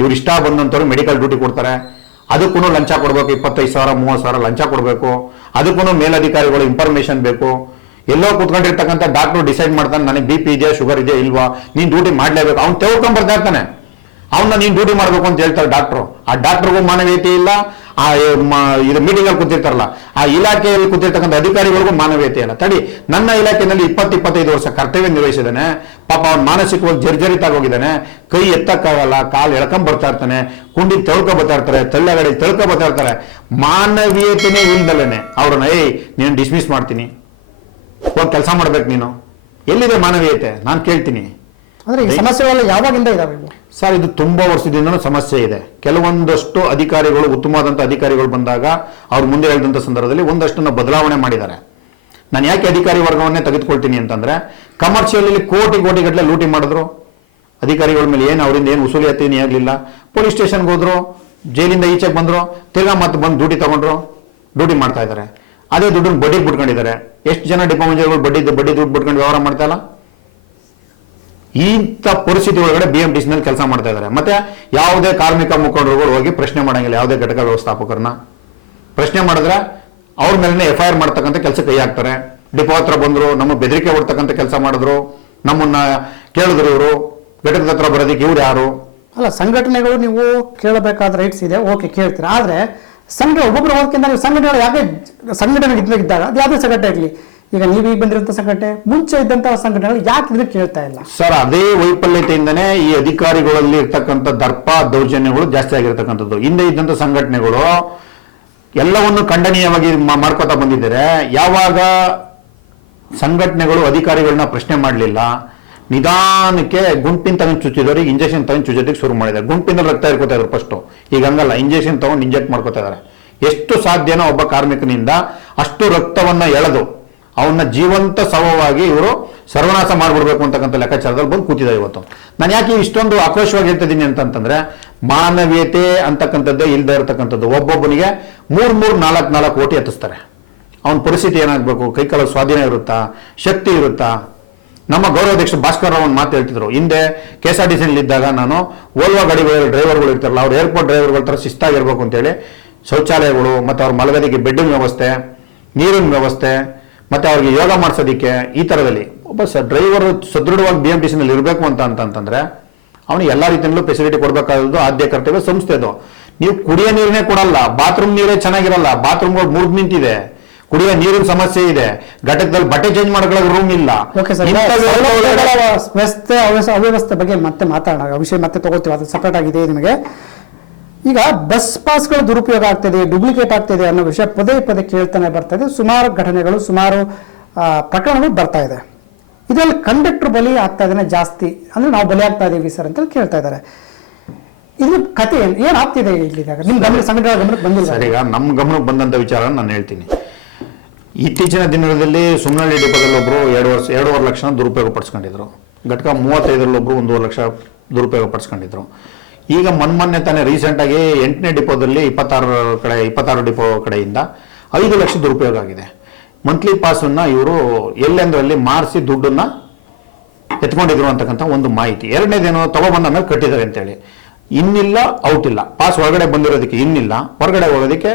ಇವ್ರು ಇಷ್ಟ ಬಂದಂಥವ್ರು ಮೆಡಿಕಲ್ ಡ್ಯೂಟಿ ಕೊಡ್ತಾರೆ, ಅದಕ್ಕೂ ಲಂಚ ಕೊಡಬೇಕು, 25,000 30,000 ಲಂಚ ಕೊಡಬೇಕು. ಅದಕ್ಕೂ ಮೇಲಧಿಕಾರಿಗಳು ಇನ್ಫಾರ್ಮೇಶನ್ ಬೇಕು. ಎಲ್ಲೋ ಕೂತ್ಕೊಂಡಿರ್ತಕ್ಕಂಥ ಡಾಕ್ಟರ್ ಡಿಸೈಡ್ ಮಾಡ್ತಾನೆ, ನನಗೆ BP ಇದೆಯಾ, ಶುಗರ್ ಇದೆಯಾ ಇಲ್ವಾ, ನೀನ್ ಡ್ಯೂಟಿ ಮಾಡ್ಲೇಬೇಕು. ಅವ್ನು ತೆಗೆದುಕೊಂಡ್ ಬರ್ತಾ ಇರ್ತಾನೆ, ಅವನ್ನ ನೀನ್ ಡ್ಯೂಟಿ ಮಾಡ್ಬೇಕು ಅಂತ ಹೇಳ್ತಾರೆ ಡಾಕ್ಟ್ರು. ಆ ಡಾಕ್ಟರ್ಗೂ ಮಾನವೀಯತೆ ಇಲ್ಲ, ಆ ಇದು ಮೀಟಿಂಗ್ ಅಲ್ಲಿ ಕೂತಿರ್ತಾರಲ್ಲ ಆ ಇಲಾಖೆಯಲ್ಲಿ ಕೂತಿರ್ತಕ್ಕಂಥ ಅಧಿಕಾರಿಗಳಿಗೂ ಮಾನವೀಯತೆ ಇಲ್ಲ. ತಡಿ, ನನ್ನ ಇಲಾಖೆಯಲ್ಲಿ 20-25 ವರ್ಷ ಕರ್ತವ್ಯ ನಿರ್ವಹಿಸಿದಾನೆ, ಪಾಪ ಅವ್ನು ಮಾನಸಿಕವಾಗಿ ಜರ್ಜರಿತಾಗೋಗಿದ್ದಾನೆ, ಕೈ ಎತ್ತಕ್ಕಾಗಲ್ಲ, ಕಾಲು ಎಳ್ಕೊಂಡ್ ಬರ್ತಾ ಇರ್ತಾನೆ, ಕುಂಡಿ ತೊಳ್ಕೊ ಬರ್ತಾ ಇರ್ತಾರೆ, ತಳ್ಳಗಡೆ ತೊಳ್ಕೊ ಬರ್ತಾ ಇರ್ತಾರೆ. ಮಾನವೀಯತೆನೇ ಇಲ್ದಲೇನೆ ಅವ್ರನ್ನ ನೀನು ಡಿಸ್ಮಿಸ್ ಮಾಡ್ತೀನಿ, ಹೋಗಿ ಕೆಲಸ ಮಾಡ್ಬೇಕು. ನೀನು ಎಲ್ಲಿದೆ ಮಾನವೀಯತೆ ನಾನು ಕೇಳ್ತೀನಿ. ಅಂದ್ರೆ ಈ ಸಮಸ್ಯೆಗಳೆಲ್ಲ ಯಾವಾಗಿಂದ ಇದಾವೆ ಸರ್? ಇದು ತುಂಬಾ ವರ್ಷದಿಂದನೂ ಸಮಸ್ಯೆ ಇದೆ. ಕೆಲವೊಂದಷ್ಟು ಅಧಿಕಾರಿಗಳು, ಉತ್ತಮವಾದಂಥ ಅಧಿಕಾರಿಗಳು ಬಂದಾಗ ಅವ್ರು ಮುಂದೆ ಹೇಳಿದಂಥ ಸಂದರ್ಭದಲ್ಲಿ ಒಂದಷ್ಟನ್ನು ಬದಲಾವಣೆ ಮಾಡಿದ್ದಾರೆ. ನಾನು ಯಾಕೆ ಅಧಿಕಾರಿ ವರ್ಗವನ್ನೇ ತೆಗೆದುಕೊಳ್ತೀನಿ ಅಂತಂದ್ರೆ, ಕಮರ್ಷಿಯಲ್ ಕೋಟಿ ಗಟ್ಟಲೆ ಲೂಟಿ ಮಾಡಿದ್ರು ಅಧಿಕಾರಿಗಳ ಮೇಲೆ, ಏನು ಅವರಿಂದ ಏನು ಉಸೂಲಿಯತ್ತೇನೇ ಆಗಲಿಲ್ಲ. ಪೊಲೀಸ್ ಸ್ಟೇಷನ್ಗೆ ಹೋದ್ರು, ಜೈಲಿಂದ ಈಚೆಗೆ ಬಂದ್ರು, ತಿರ್ಗಾ ಮತ್ತೆ ಬಂದು ಡ್ಯೂಟಿ ತಗೊಂಡ್ರು, ಡ್ಯೂಟಿ ಮಾಡ್ತಾ ಇದ್ದಾರೆ. ಅದೇ ದುಡ್ಡನ್ನು ಬಡ್ಡಿಗೆ ಬಿಟ್ಕೊಂಡಿದ್ದಾರೆ. ಎಷ್ಟು ಜನ ಡಿಪಾರ್ಟ್ಮೆಂಟ್ಗಳು ಬಡ್ಡಿ ದುಡ್ಡು ಬಿಟ್ಕೊಂಡು ವ್ಯವಹಾರ ಮಾಡ್ತಾ ಇಲ್ಲ. ಇಂಥ ಪರಿಸ್ಥಿತಿ ಒಳಗಡೆ BMTCನಲ್ಲಿ ಕೆಲಸ ಮಾಡ್ತಾ ಇದ್ದಾರೆ. ಮತ್ತೆ ಯಾವುದೇ ಕಾರ್ಮಿಕ ಮುಖಂಡರುಗಳು ಹೋಗಿ ಪ್ರಶ್ನೆ ಮಾಡಂಗಿಲ್ಲ. ಯಾವುದೇ ಘಟಕ ವ್ಯವಸ್ಥಾಪಕರನ್ನ ಪ್ರಶ್ನೆ ಮಾಡಿದ್ರೆ ಅವ್ರ ಮೇಲೆ FIR ಮಾಡ್ತಕ್ಕಂಥ ಕೆಲಸ ಕೈ ಹಾಕ್ತಾರೆ. ಡಿಪೋ ಹತ್ರ ಬಂದ್ರು, ನಮ್ಮ ಬೆದರಿಕೆ ಹೊಡ್ತಕ್ಕಂಥ ಕೆಲಸ ಮಾಡಿದ್ರು, ನಮ್ಮನ್ನ ಕೇಳಿದ್ರು, ಇವರು ಘಟಕದ ಹತ್ರ ಬರೋದಕ್ಕೆ ಇವ್ರು ಯಾರು? ಅಲ್ಲ, ಸಂಘಟನೆಗಳು ನೀವು ಕೇಳಬೇಕಾದ ರೈಟ್ಸ್ ಇದೆ, ಓಕೆ ಕೇಳ್ತೀರಾ. ಆದ್ರೆ ಒಬ್ಬೊಬ್ಬರು ಹೋದಕ್ಕಿಂತ ನೀವು ಸಂಘಟನೆಗಳು ಯಾಕೆ ಸಂಘಟನೆ ಇದ್ದಾಗ ಅದು ಯಾವುದೇ ಸಂಘಟನೆ ಆಗಲಿ, ಈಗ ನೀವೀಗ ಬಂದಿರೋಂಥ ಸಂಘಟನೆ ಮುಂಚೆ ಇದ್ದಂತಹ ಸಂಘಟನೆಗಳು ಯಾಕೆ ಇದನ್ನ ಕೇಳ್ತಾ ಇಲ್ಲ? ಸರ್, ಅದೇ ವೈಫಲ್ಯತೆಯಿಂದನೇ ಈ ಅಧಿಕಾರಿಗಳಲ್ಲಿ ಇರ್ತಕ್ಕಂಥ ದರ್ಪ ದೌರ್ಜನ್ಯಗಳು ಜಾಸ್ತಿ ಆಗಿರ್ತಕ್ಕಂಥದ್ದು. ಹಿಂದೆ ಇದ್ದಂಥ ಸಂಘಟನೆಗಳು ಎಲ್ಲವನ್ನು ಖಂಡನೀಯವಾಗಿ ಮಾಡ್ಕೋತಾ ಬಂದಿದ್ದಾರೆ. ಯಾವಾಗ ಸಂಘಟನೆಗಳು ಅಧಿಕಾರಿಗಳನ್ನ ಪ್ರಶ್ನೆ ಮಾಡಲಿಲ್ಲ, ನಿಧಾನಕ್ಕೆ ಗುಂಪಿನ ತಗೊಂಡು ಚುಚ್ಚಿದವ್ರಿಗೆ ಇಂಜೆಕ್ಷನ್ ತಗೊಂಡು ಚುಚ್ಚೋದಕ್ಕೆ ಶುರು ಮಾಡಿದ್ದಾರೆ. ಗುಂಪಿನ ರಕ್ತ ಇರ್ಕೋತಾ ಇದ್ರು ಫಸ್ಟು, ಈಗ ಹಂಗಲ್ಲ, ಇಂಜೆಕ್ಷನ್ ತಗೊಂಡು ಇಂಜೆಕ್ಟ್ ಮಾಡ್ಕೋತಾ ಇದ್ದಾರೆ. ಎಷ್ಟು ಸಾಧ್ಯನೋ ಒಬ್ಬ ಕಾರ್ಮಿಕನಿಂದ ಅಷ್ಟು ರಕ್ತವನ್ನ ಎಳೆದು ಅವನ್ನ ಜೀವಂತ ಶವವಾಗಿ ಇವರು ಸರ್ವನಾಶ ಮಾಡ್ಬಿಡ್ಬೇಕು ಅಂತಕ್ಕಂಥ ಲೆಕ್ಕಾಚಾರದಲ್ಲಿ ಬಂದು ಕೂತಿದ್ದಾರೆ ಇವತ್ತು. ನಾನು ಯಾಕೆ ಇಷ್ಟೊಂದು ಆಕ್ರೋಶವಾಗಿ ಹೇಳ್ತಿದ್ದೀನಿ ಅಂತಂದ್ರೆ, ಮಾನವೀಯತೆ ಅಂತಕ್ಕಂಥದ್ದೇ ಇಲ್ಲದೆ ಇರತಕ್ಕಂಥದ್ದು. ಒಬ್ಬೊಬ್ಬನಿಗೆ 3-4 ಕೋಟಿ ಎತ್ತಿಸ್ತಾರೆ. ಅವನ ಪರಿಸ್ಥಿತಿ ಏನಾಗಬೇಕು? ಕೈಕಾಲ ಸ್ವಾಧೀನ ಇರುತ್ತಾ? ಶಕ್ತಿ ಇರುತ್ತಾ? ನಮ್ಮ ಗೌರವಾಧ್ಯಕ್ಷ ಭಾಸ್ಕರ್ ರಾವ್ ಒಂದು ಮಾತು ಹೇಳ್ತಿದ್ರು. ಹಿಂದೆ KSRTC ಇದ್ದಾಗ ನಾನು ಓಲ್ವಾ ಗಾಡಿಗಳು ಡ್ರೈವರ್ಗಳು ಇರ್ತಾರಲ್ಲ, ಅವ್ರು ಏರ್ಪೋರ್ಟ್ ಡ್ರೈವರ್ಗಳ ಥರ ಶಿಸ್ತಾಗಿರ್ಬೇಕು ಅಂತೇಳಿ ಶೌಚಾಲಯಗಳು ಮತ್ತು ಅವ್ರ ಮಲಗೋದಕ್ಕೆ ಬೆಡ್ಡಿನ ವ್ಯವಸ್ಥೆ, ನೀರಿನ ವ್ಯವಸ್ಥೆ, ಮತ್ತೆ ಅವ್ರಿಗೆ ಯೋಗ ಮಾಡಿಸೋದಿಕ್ಕೆ, ಈ ಥರದಲ್ಲಿ ಒಬ್ಬ ಡ್ರೈವರ್ ಸದೃಢವಾಗಿ BMTC ಇರಬೇಕು ಅಂತಂದ್ರೆ ಅವನಿಗೆ ಎಲ್ಲ ರೀತಿಯಲ್ಲೂ ಫೆಸಿಲಿಟಿ ಕೊಡಬೇಕಾದ್ದು ಆದ್ಯ ಕರ್ತವ್ಯ ಸಂಸ್ಥೆದು. ನೀವು ಕುಡಿಯೋ ನೀರನ್ನೇ ಕೊಡಲ್ಲ, ಬಾತ್ರೂಮ್ ನೀರೇ ಚೆನ್ನಾಗಿರಲ್ಲ, ಬಾತ್ರೂಮ್ಗಳು ಮುರಿದು ನಿಂತಿದೆ, ಕುಡಿಯೋ ನೀರಿನ ಸಮಸ್ಯೆ ಇದೆ, ಘಟಕದಲ್ಲಿ ಬಟ್ಟೆ ಚೇಂಜ್ ಮಾಡ್ಕೊಳ್ಳೋ ರೂಮ್ ಇಲ್ಲ. ವ್ಯವಸ್ಥೆ ಅವ್ಯವಸ್ಥೆ ಬಗ್ಗೆ ಮತ್ತೆ ಮಾತಾಡೋಣ, ವಿಷಯ ಮತ್ತೆ ತಗೋತೀವಿ, ಅದು ಸಪರೇಟ್ ಆಗಿದೆ ನಿಮಗೆ. ಈಗ ಬಸ್ ಪಾಸ್ಗಳ ದುರುಪಯೋಗ ಆಗ್ತಿದೆ, ಡೂಪ್ಲಿಕೇಟ್ ಆಗ್ತಿದೆ ಅನ್ನೋ ವಿಷಯ ಪದೇ ಪದೇ ಕೇಳ್ತಾನೆ ಬರ್ತಾ ಇದೆ. ಸುಮಾರು ಘಟನೆಗಳು, ಸುಮಾರು ಪ್ರಕರಣಗಳು ಬರ್ತಾ ಇದೆ. ಇದರಲ್ಲಿ ಕಂಡಕ್ಟರ್ ಬಲಿ ಆಗ್ತಾ ಇದ್ದಾನೆ ಜಾಸ್ತಿ, ಅಂದ್ರೆ ನಾವು ಬಲಿ ಆಗ್ತಾ ಇದೀವಿ ಸರ್ ಅಂತ ಕೇಳ್ತಾ ಇದ್ದಾರೆ. ಇದು ಕತೆ ಏನಾಗ್ತಿದೆ ಇಲ್ಲಿ? ನಿಮ್ ಗಮನ, ಸಂಘಟನೆ ಗಮನಕ್ಕೆ ಬಂದಿಲ್ಲ ಸರ್? ಈಗ ನಮ್ಮ ಗಮನಕ್ಕೆ ಬಂದಂತ ವಿಚಾರ ನಾನು ಹೇಳ್ತೀನಿ. ಇತ್ತೀಚಿನ ದಿನಗಳಲ್ಲಿ ಸುಮ್ನಹಳ್ಳಿ ಡಿಪೋದಲ್ಲಿ ಒಬ್ರು 2.5 ಲಕ್ಷ ದುರುಪಯೋಗ ಪಡಿಸ್ಕೊಂಡಿದ್ರು. ಘಟಕ 35ರಲ್ಲಿ ಒಬ್ರು 1.5 ಲಕ್ಷ ದುರುಪಯೋಗ ಪಡಿಸ್ಕೊಂಡಿದ್ರು. ಈಗ ಮೊನ್ನೆ ತಾನೇ ರೀಸೆಂಟ್ ಆಗಿ 8ನೇ ಡಿಪೋದಲ್ಲಿ 26 ಡಿಪೋ ಕಡೆಯಿಂದ 5 ಲಕ್ಷ ದುರುಪಯೋಗ ಆಗಿದೆ. ಮಂತ್ಲಿ ಪಾಸನ್ನ ಇವರು ಎಲ್ಲೆಂದ್ರಲ್ಲಿ ಮಾರಿಸಿ ದುಡ್ಡನ್ನ ಎತ್ಕೊಂಡಿದ್ರು ಅಂತಕ್ಕಂಥ ಒಂದು ಮಾಹಿತಿ. ಎರಡನೇದೇನೋ ತಗೊಬಂದ ಮೇಲೆ ಕಟ್ಟಿದ್ದಾರೆ ಅಂತೇಳಿ. ಇನ್ನಿಲ್ಲ, ಔಟ್ ಇಲ್ಲ, ಪಾಸ್ ಒಳಗಡೆ ಬಂದಿರೋದಕ್ಕೆ ಇನ್ನಿಲ್ಲ, ಹೊರಗಡೆ ಹೋಗೋದಕ್ಕೆ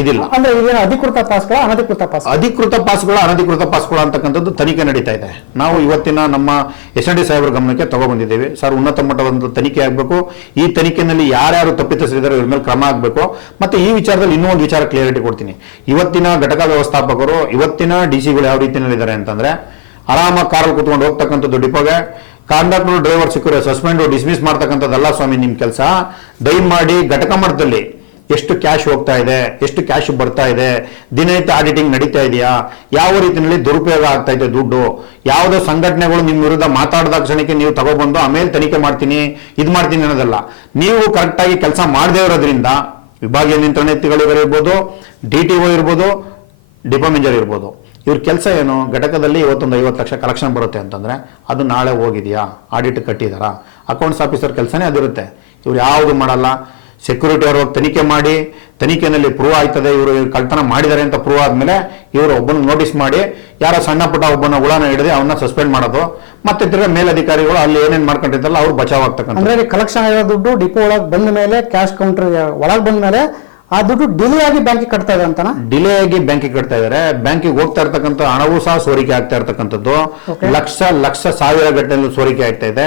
ಇದಿಲ್ಲ. ಅಂದ್ರೆ ಇದೇನು ಅಧಿಕೃತ ಪಾಸ್ಗಳ, ಅನಧಿಕೃತ ಪಾಸ್? ಅಧಿಕೃತ ಪಾಸ್ಗಳು, ಅನಧಿಕೃತ ಪಾಸ್ಗಳು ಅಂತಕ್ಕಂಥದ್ದು ತನಿಖೆ ನಡೀತಾ ಇದೆ. ನಾವು ಇವತ್ತಿನ ನಮ್ಮ SND ಸಾಹೇಬರ ಗಮನಕ್ಕೆ ತಗೊಬಂದಿದ್ದೇವೆ. ಸರ್, ಉನ್ನತ ಮಟ್ಟದ ತನಿಖೆ ಆಗಬೇಕು. ಈ ತನಿಖೆಯಲ್ಲಿ ಯಾರ್ಯಾರು ತಪ್ಪಿತಸ್ಥರಿದ್ದಾರೆ ಇವ್ರ ಮೇಲೆ ಕ್ರಮ ಆಗಬೇಕು. ಮತ್ತೆ ಈ ವಿಚಾರದಲ್ಲಿ ಇನ್ನೂ ಒಂದು ವಿಚಾರ ಕ್ಲಿಯರಿಟಿ ಕೊಡ್ತೀನಿ. ಇವತ್ತಿನ ಘಟಕ ವ್ಯವಸ್ಥಾಪಕರು, ಇವತ್ತಿನ DC ಗಳು ಯಾವ ರೀತಿಯಲ್ಲಿದ್ದಾರೆ ಅಂತಂದ್ರೆ, ಆರಾಮಾಗಿ ಕಾರಲ್ಲಿ ಕುತ್ಕೊಂಡು ಹೋಗ್ತಕ್ಕಂಥದ್ದು ಡಿಪೋಗೆ, ಕಂಡಕ್ಟರ್ ಡ್ರೈವರ್ ಸಿಕ್ಕರೆ ಸಸ್ಪೆಂಡ್ ಡಿಸ್ಮಿಸ್ ಮಾಡ್ತಕ್ಕಂಥದ್ದಲ್ಲ ಸ್ವಾಮಿ ನಿಮ್ಮ ಕೆಲಸ. ದಯಮಾಡಿ ಘಟಕ ಮಟ್ಟದಲ್ಲಿ ಎಷ್ಟು ಕ್ಯಾಶ್ ಹೋಗ್ತಾ ಇದೆ, ಎಷ್ಟು ಕ್ಯಾಶ್ ಬರ್ತಾ ಇದೆ, ದಿನನಿತ್ಯ ಆಡಿಟಿಂಗ್ ನಡೀತಾ ಇದೆಯಾ, ಯಾವ ರೀತಿಯಲ್ಲಿ ದುರುಪಯೋಗ ಆಗ್ತಾ ಇದೆ ದುಡ್ಡು, ಯಾವುದೋ ಸಂಘಟನೆಗಳು ನಿಮ್ಮ ವಿರುದ್ಧ ಮಾತಾಡಿದ ಕ್ಷಣಕ್ಕೆ ನೀವು ತಗೊಬಂದು ಆಮೇಲೆ ತನಿಖೆ ಮಾಡ್ತೀನಿ, ಇದು ಮಾಡ್ತೀನಿ ಅನ್ನೋದಲ್ಲ. ನೀವು ಕರೆಕ್ಟಾಗಿ ಕೆಲಸ ಮಾಡದೇ ಇರೋದ್ರಿಂದ ವಿಭಾಗೀಯ ನಿಯಂತ್ರಣಗಳು ಇರ್ಬೋದು, DTO ಇರ್ಬೋದು, ಡಿಪೋ ಮ್ಯಾನೇಜರ್ ಇರ್ಬೋದು, ಇವ್ರ ಕೆಲಸ ಏನು? ಘಟಕದಲ್ಲಿ ಇವತ್ತೊಂದು 50 ಲಕ್ಷ ಕಲೆಕ್ಷನ್ ಬರುತ್ತೆ ಅಂತಂದ್ರೆ ಅದು ನಾಳೆ ಹೋಗಿದೆಯಾ, ಆಡಿಟ್ ಕಟ್ಟಿದಾರಾ, ಅಕೌಂಟ್ಸ್ ಆಫೀಸರ್ ಕೆಲಸನೇ ಅದಿರುತ್ತೆ. ಇವ್ರು ಯಾವುದು ಮಾಡಲ್ಲ. ಸೆಕ್ಯೂರಿಟಿ ಅವರು ತನಿಖೆ ಮಾಡಿ, ತನಿಖೆಯಲ್ಲಿ ಪ್ರೂವ್ ಆಯ್ತದೆ ಇವರು ಕಳ್ತನ ಮಾಡಿದ್ದಾರೆ ಅಂತ ಪ್ರೂವ್ ಆದ್ಮೇಲೆ ಇವರು ಒಬ್ಬನ ನೋಟಿಸ್ ಮಾಡಿ, ಯಾರೋ ಸಣ್ಣ ಪುಟ್ಟ ಒಬ್ಬನ ಹುಳನ ಹಿಡಿದು ಅವನ್ನ ಸಸ್ಪೆಂಡ್ ಮಾಡೋದು. ಮತ್ತೆ ತಿರ್ಗ ಮೇಲಧಿಕಾರಿಗಳು ಅಲ್ಲಿ ಏನೇನ್ ಮಾಡ್ಕೊಂಡಿದ್ದಲ್ಲ ಅವ್ರು ಬಚಾವ್ ಆಗ್ತಕ್ಕಂಥ. ಅಂದ್ರೆ ಕಲೆಕ್ಷನ್ ಆಗಿರೋ ದುಡ್ಡು ಡಿಪೋ ಒಳಗೆ ಬಂದ ಮೇಲೆ, ಕ್ಯಾಶ್ ಕೌಂಟರ್ ಒಳಗೆ ಬಂದ ಮೇಲೆ ಆ ದುಡ್ಡು ಡಿಲೇ ಆಗಿ ಬ್ಯಾಂಕಿಗೆ ಕಟ್ತಾ ಇದೆ ಅಂತನಾ? ಡಿಲೇ ಆಗಿ ಬ್ಯಾಂಕಿಗೆ ಕಟ್ತಾ ಇದಾರೆ. ಬ್ಯಾಂಕಿಗೆ ಹೋಗ್ತಾ ಇರ್ತಕ್ಕಂಥ ಹಣವೂ ಸಹ ಸೋರಿಕೆ ಆಗ್ತಾ ಇರ್ತಕ್ಕಂಥದ್ದು. ಲಕ್ಷ ಸಾವಿರ ಗಟ್ಟಲೆ ಸೋರಿಕೆ ಆಗ್ತಾ ಇದೆ.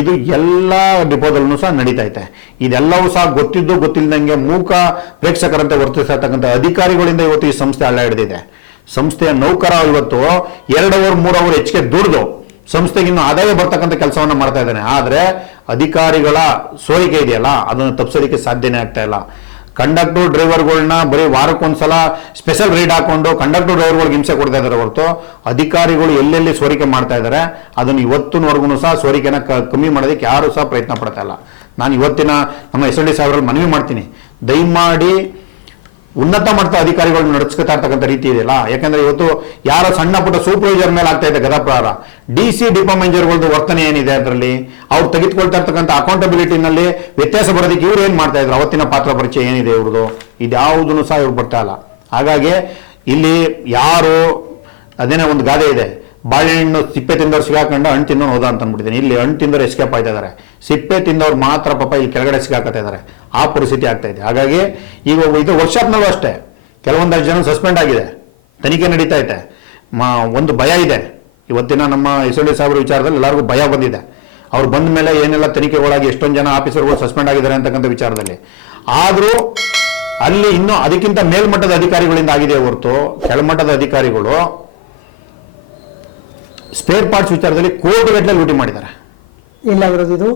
ಇದು ಎಲ್ಲ ಡಿಪೋದಲ್ಲೂ ಸಹ ನಡೀತಾ ಇದೆ. ಇದೆಲ್ಲವೂ ಸಹ ಗೊತ್ತಿದ್ದು ಗೊತ್ತಿಲ್ಲದಂಗೆ ಮೂಕ ಪ್ರೇಕ್ಷಕರಂತೆ ವರ್ತಿಸ್ತಾ ಇರ್ತಕ್ಕಂಥ ಅಧಿಕಾರಿಗಳಿಂದ ಇವತ್ತು ಈ ಸಂಸ್ಥೆ ಹಳ್ಳ ಹಿಡಿದಿದೆ. ಸಂಸ್ಥೆಯ ನೌಕರ ಇವತ್ತು 2 ಅವರ್ 3 ಅವರ್ ಹೆಚ್ಚಿಗೆ ದುಡ್ದು ಸಂಸ್ಥೆಗೆ ಇನ್ನು ಆದಾಯ ಬರ್ತಕ್ಕಂಥ ಕೆಲಸವನ್ನ ಮಾಡ್ತಾ ಇದ್ದಾನೆ. ಆದ್ರೆ ಅಧಿಕಾರಿಗಳ ಸೋರಿಕೆ ಇದೆಯಲ್ಲ, ಅದನ್ನು ತಪ್ಪಿಸೋದಕ್ಕೆ ಸಾಧ್ಯನೇ ಆಗ್ತಾ ಇಲ್ಲ. ಕಂಡಕ್ಟರ್ ಡ್ರೈವರ್ಗಳನ್ನ ಬರೀ ವಾರಕ್ಕೊಂದ್ಸಲ ಸ್ಪೆಷಲ್ ರೈಡ್ ಹಾಕೊಂಡು ಕಂಡಕ್ಟರ್ ಡ್ರೈವರ್ಗಳಿಗೆ ಹಿಂಸೆ ಕೊಡ್ತಾ ಇದ್ದಾರೆ ಹೊರತು ಅಧಿಕಾರಿಗಳು ಎಲ್ಲೆಲ್ಲಿ ಸೋರಿಕೆ ಮಾಡ್ತಾ ಇದ್ದಾರೆ ಅದನ್ನು ಇವತ್ತಿನವರೆಗೂ ಸಹ ಸೋರಿಕೆನ ಕಮ್ಮಿ ಮಾಡೋದಕ್ಕೆ ಯಾರು ಸಹ ಪ್ರಯತ್ನ ಪಡ್ತಾ ಇಲ್ಲ. ನಾನು ಇವತ್ತಿನ ನಮ್ಮ SND ಸಾಹೇಬರಲ್ಲಿ ಮನವಿ ಮಾಡ್ತೀನಿ, ದಯಮಾಡಿ ಉನ್ನತ ಮಟ್ಟದ ಅಧಿಕಾರಿಗಳನ್ನ ನಡೆಸ್ಕೊತಾ ಇರ್ತಕ್ಕಂಥ ರೀತಿ ಇದೆಯಲ್ಲ. ಯಾಕಂದ್ರೆ ಇವತ್ತು ಯಾರೋ ಸಣ್ಣ ಪುಟ್ಟ ಸೂಪರ್ವೈಸರ್ ಮೇಲೆ ಆಗ್ತಾ ಇದೆ ಗದಾಪ್ರಹಾರ. DC ಡಿಪೋ ಮ್ಯಾನೇಜರ್ಗಳದ್ದು ವರ್ತನೆ ಏನಿದೆ ಅದರಲ್ಲಿ, ಅವ್ರು ತೆಗೆದುಕೊಳ್ತಾ ಇರ್ತಕ್ಕಂಥ ಅಕೌಂಟಬಿಲಿಟಿನಲ್ಲಿ ವ್ಯತ್ಯಾಸ ಬರೋದಕ್ಕೆ ಇವ್ರು ಏನ್ ಮಾಡ್ತಾ ಇದ್ರು, ಅವತ್ತಿನ ಪಾತ್ರ ಪರಿಚಯ ಏನಿದೆ ಇವ್ರದ್ದು, ಇದ್ಯಾವುದನ್ನು ಸಹ ಇವ್ರು ಬರ್ತಾ ಇಲ್ಲ. ಹಾಗಾಗಿ ಇಲ್ಲಿ ಯಾರು, ಅದೇನೇ ಒಂದು ಗಾದೆ ಇದೆ, ಬಾಳೆಹಣ್ಣು ಸಿಪ್ಪೆ ತಿಂದವ್ರು ಸಿಗಾಕೊಂಡು ಹಣ್ಣು ತಿನ್ನೋನು ಹೋದ ಅಂತ ಅಂದ್ಬಿಟ್ಟಿದ್ದೀನಿ. ಇಲ್ಲಿ ಹಣ್ಣು ತಿಂದವ್ರು ಎಸ್ಕೇಪ್ ಆಯ್ತಾ ಇದ್ದಾರೆ, ಸಿಪ್ಪೆ ತಿಂದವ್ರು ಮಾತ್ರ ಪಾಪ ಇಲ್ಲಿ ಕೆಳಗಡೆ ಸಿಗಾಕತ್ತಾ ಇದ್ದಾರೆ. ಆ ಪರಿಸ್ಥಿತಿ ಆಗ್ತಾ ಇದೆ. ಹಾಗಾಗಿ ಈಗ ಇದು ವರ್ಕ್ಶಾಪ್ನಲ್ಲೂ ಅಷ್ಟೇ ಕೆಲವೊಂದಷ್ಟು ಜನ ಸಸ್ಪೆಂಡ್ ಆಗಿದೆ, ತನಿಖೆ ನಡೀತಾ ಇದೆ. ಒಂದು ಭಯ ಇದೆ. ಇವತ್ತಿನ ನಮ್ಮ SND ಸಾಹೇಬ್ರ ವಿಚಾರದಲ್ಲಿ ಎಲ್ಲರಿಗೂ ಭಯ ಬಂದಿದೆ. ಅವ್ರು ಬಂದ ಮೇಲೆ ಏನೆಲ್ಲ ತನಿಖೆಗಳಾಗಿ ಎಷ್ಟೊಂದು ಜನ ಆಫೀಸರ್ಗಳು ಸಸ್ಪೆಂಡ್ ಆಗಿದ್ದಾರೆ ಅಂತಕ್ಕಂಥ ವಿಚಾರದಲ್ಲಿ. ಆದರೂ ಅಲ್ಲಿ ಇನ್ನೂ ಅದಕ್ಕಿಂತ ಮೇಲ್ಮಟ್ಟದ ಅಧಿಕಾರಿಗಳಿಂದ ಆಗಿದೆ ಹೊರತು ಕೆಳಮಟ್ಟದ ಅಧಿಕಾರಿಗಳು ಸ್ಪೇರ್ ಪಾರ್ಟ್ಸ್ ವಿಚಾರದಲ್ಲಿ ಕೋಟಿಗಟ್ಟಲೆ ಲೂಟಿ ಮಾಡಿದ್ದಾರೆ. ಎಲ್ಲಾಗಿರೋದು ಇದು?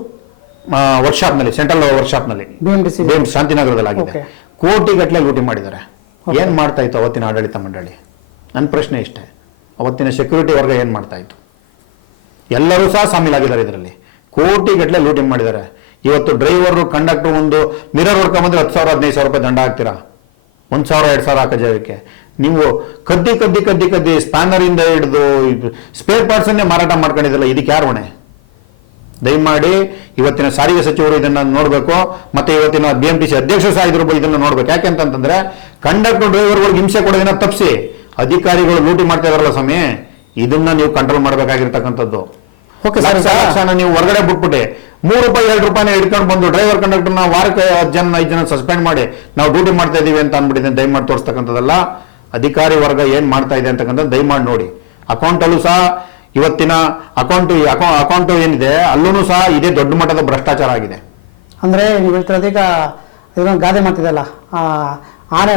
ವರ್ಕ್ಶಾಪ್ನಲ್ಲಿ, ಸೆಂಟ್ರಲ್ ವರ್ಕ್ಶಾಪ್ನಲ್ಲಿ, BMTC ಶಾಂತಿನಗರದಲ್ಲಿ ಆಗಿದೆ. Okay. ಕೋಟಿಗಟ್ಟಲೆ ಲೂಟಿ ಮಾಡಿದ್ದಾರೆ. ಏನ್ ಮಾಡ್ತಾ ಇತ್ತು ಅವತ್ತಿನ ಆಡಳಿತ ಮಂಡಳಿ? ನನ್ನ ಪ್ರಶ್ನೆ ಇಷ್ಟೇ, ಅವತ್ತಿನ ಸೆಕ್ಯೂರಿಟಿ ವರ್ಗ ಏನ್ ಮಾಡ್ತಾ ಇತ್ತು? ಎಲ್ಲರೂ ಸಹ ಸಾಮೀಲಾಗಿದ್ದಾರೆ ಇದರಲ್ಲಿ. ಕೋಟಿಗಟ್ಟಲೆ ಲೂಟಿ ಮಾಡಿದ್ದಾರೆ. ಇವತ್ತು ಡ್ರೈವರು, ಕಂಡಕ್ಟರ್ ಒಂದು ಮಿರರ್ ಹೊಡ್ಕೊಂಡ್ಬಂದ್ರೆ 10,000 15,000 ರೂಪಾಯಿ ದಂಡ ಹಾಕ್ತೀರಾ? 1,000 2,000 ಹಾಕೋ ಜಾಗಕ್ಕೆ ನೀವು ಕದ್ದಿ ಸ್ಪ್ಯಾನರ್ ಇಂದ ಹಿಡಿದು ಸ್ಪೇರ್ ಪಾರ್ಟ್ಸ್ ಅನ್ನೇ ಮಾರಾಟ ಮಾಡ್ಕೊಂಡಿದ್ದಲ್ಲ, ಇದಕ್ಕೆ ಯಾರು ಹೊಣೆ? ದಯಮಾಡಿ ಇವತ್ತಿನ ಸಾರಿಗೆ ಸಚಿವರು ಇದನ್ನ ನೋಡ್ಬೇಕು, ಮತ್ತೆ ಇವತ್ತಿನ BMTC ಅಧ್ಯಕ್ಷರು ಸಹ ಇದನ್ನ ನೋಡ್ಬೇಕು. ಯಾಕೆಂತಂದ್ರೆ ಕಂಡಕ್ಟರ್ ಡ್ರೈವರ್ಗಳಿಗೆ ಹಿಂಸೆ ಕೊಡೋದನ್ನ ತಪ್ಪಿಸಿ ಅಧಿಕಾರಿಗಳು ಲೂಟಿ ಮಾಡ್ತಾ ಇದಾರಲ್ಲ ಸ್ವಾಮಿ, ಇದನ್ನ ನೀವು ಕಂಟ್ರೋಲ್ ಮಾಡ್ಬೇಕಾಗಿರ್ತಕ್ಕಂಥದ್ದು. ನೀವು ಹೊರಗಡೆ ಬಿಟ್ಬಿಟ್ಟೆ ₹3 ₹2 ಹಿಡ್ಕೊಂಡು ಬಂದು ಡ್ರೈವರ್ ಕಂಡಕ್ಟರ್ನ ವಾರಕ್ಕೆ 10 ಜನ 5 ಜನ ಸಸ್ಪೆಂಡ್ ಮಾಡಿ ನಾವು ಡ್ಯೂಟಿ ಮಾಡ್ತಾ ಇದೀವಿ ಅಂತ ಅಂದ್ಬಿಟ್ಟಿದ್ದೇನೆ. ದಯಮಾಡಿ ತೋರಿಸ್ತಕ್ಕಂಥದ್ದಲ್ಲ. ಅಧಿಕಾರಿ ವರ್ಗ ಏನ್ ಮಾಡ್ತಾ ಇದೆ ಅಂತಕ್ಕಂಥದ್ದು ದಯಮಾಡಿ ನೋಡಿ. ಅಕೌಂಟಲ್ಲೂ ಸಹ ಇವತ್ತಿನ ಅಕೌಂಟ್ ಏನಿದೆ ಅಲ್ಲೂ ಸಹ ಇದೇ ದೊಡ್ಡ ಮಟ್ಟದ ಭ್ರಷ್ಟಾಚಾರ ಆಗಿದೆ. ಅಂದ್ರೆ ನೀವು ಹೇಳ್ತಿರೋದು ಈಗ ಇದೊಂದು ಗಾದೆ ಮಾತಿದೆಯಲ್ಲ,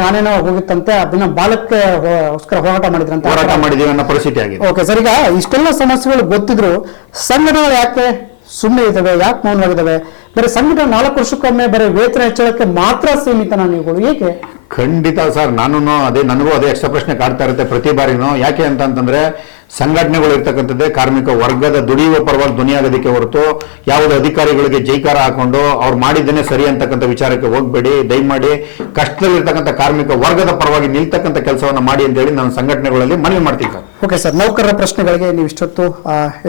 ಆನೆನೋ ಹೋಗಿತ್ತಂತೆ, ಅದನ್ನ ಬಾಲಕ್ಕೆ ಹೋರಾಟ ಮಾಡಿದೀವಿ ಅನ್ನೋ ಪರಿಸ್ಥಿತಿ ಆಗಿದೆ. ಓಕೆ ಸರ್, ಈಗ ಇಷ್ಟೆಲ್ಲ ಸಮಸ್ಯೆಗಳು ಗೊತ್ತಿದ್ರು ಸಂಘಟನೆಗಳು ಯಾಕೆ ಸುಮ್ಮನೆ ಇದ್ದಾವೆ, ಯಾಕೆ ಮೌನವಾಗಿದ್ದಾವೆ? ಬೇರೆ ಸಂಘಟನೆ 4 ವರ್ಷಕ್ಕೊಮ್ಮೆ ಬರೀ ವೇತನ ಹೆಚ್ಚಳಕ್ಕೆ ಮಾತ್ರ ಸೀಮಿತನ ನೀವುಗಳು, ಏಕೆ? ಖಂಡಿತ ಸರ್, ನನಗೂ ಅದೇ ಎಕ್ಸ್ಟ್ರಾ ಪ್ರಶ್ನೆ ಕಾಡ್ತಾ ಇರುತ್ತೆ ಪ್ರತಿ ಬಾರಿನೂ. ಯಾಕೆ ಅಂತಂದ್ರೆ ಸಂಘಟನೆಗಳು ಇರ್ತಕ್ಕಂಥದ್ದೇ ಕಾರ್ಮಿಕ ವರ್ಗದ ದುಡಿಯುವ ಪರವಾಗಿ ಧ್ವನಿಯಾಗೋದಕ್ಕೆ ಹೊರತು ಯಾವುದೇ ಅಧಿಕಾರಿಗಳಿಗೆ ಜೈಕಾರ ಹಾಕೊಂಡು ಅವ್ರು ಮಾಡಿದ್ದೇನೆ ಸರಿ ಅಂತಕ್ಕಂಥ ವಿಚಾರಕ್ಕೆ ಹೋಗ್ಬೇಡಿ. ದಯಮಾಡಿ ಕಷ್ಟದಲ್ಲಿರ್ತಕ್ಕಂಥ ಕಾರ್ಮಿಕ ವರ್ಗದ ಪರವಾಗಿ ನಿಲ್ತಕ್ಕಂಥ ಕೆಲಸವನ್ನ ಮಾಡಿ ಅಂತ ಹೇಳಿ ನಾನು ಸಂಘಟನೆಗಳಲ್ಲಿ ಮನವಿ ಮಾಡ್ತೀನಿ ಸರ್. ಓಕೆ ಸರ್, ನೌಕರರ ಪ್ರಶ್ನೆಗಳಿಗೆ ನೀವು ಇಷ್ಟೊತ್ತು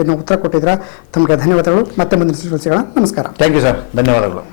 ಏನು ಉತ್ತರ ಕೊಟ್ಟಿದ್ರ, ತಮಗೆ ಧನ್ಯವಾದಗಳು. ಮತ್ತೆ ಮುಂದಿನ ಸಿಗೋಣ. ನಮಸ್ಕಾರ. ಥ್ಯಾಂಕ್ ಯು ಸರ್, ಧನ್ಯವಾದಗಳು.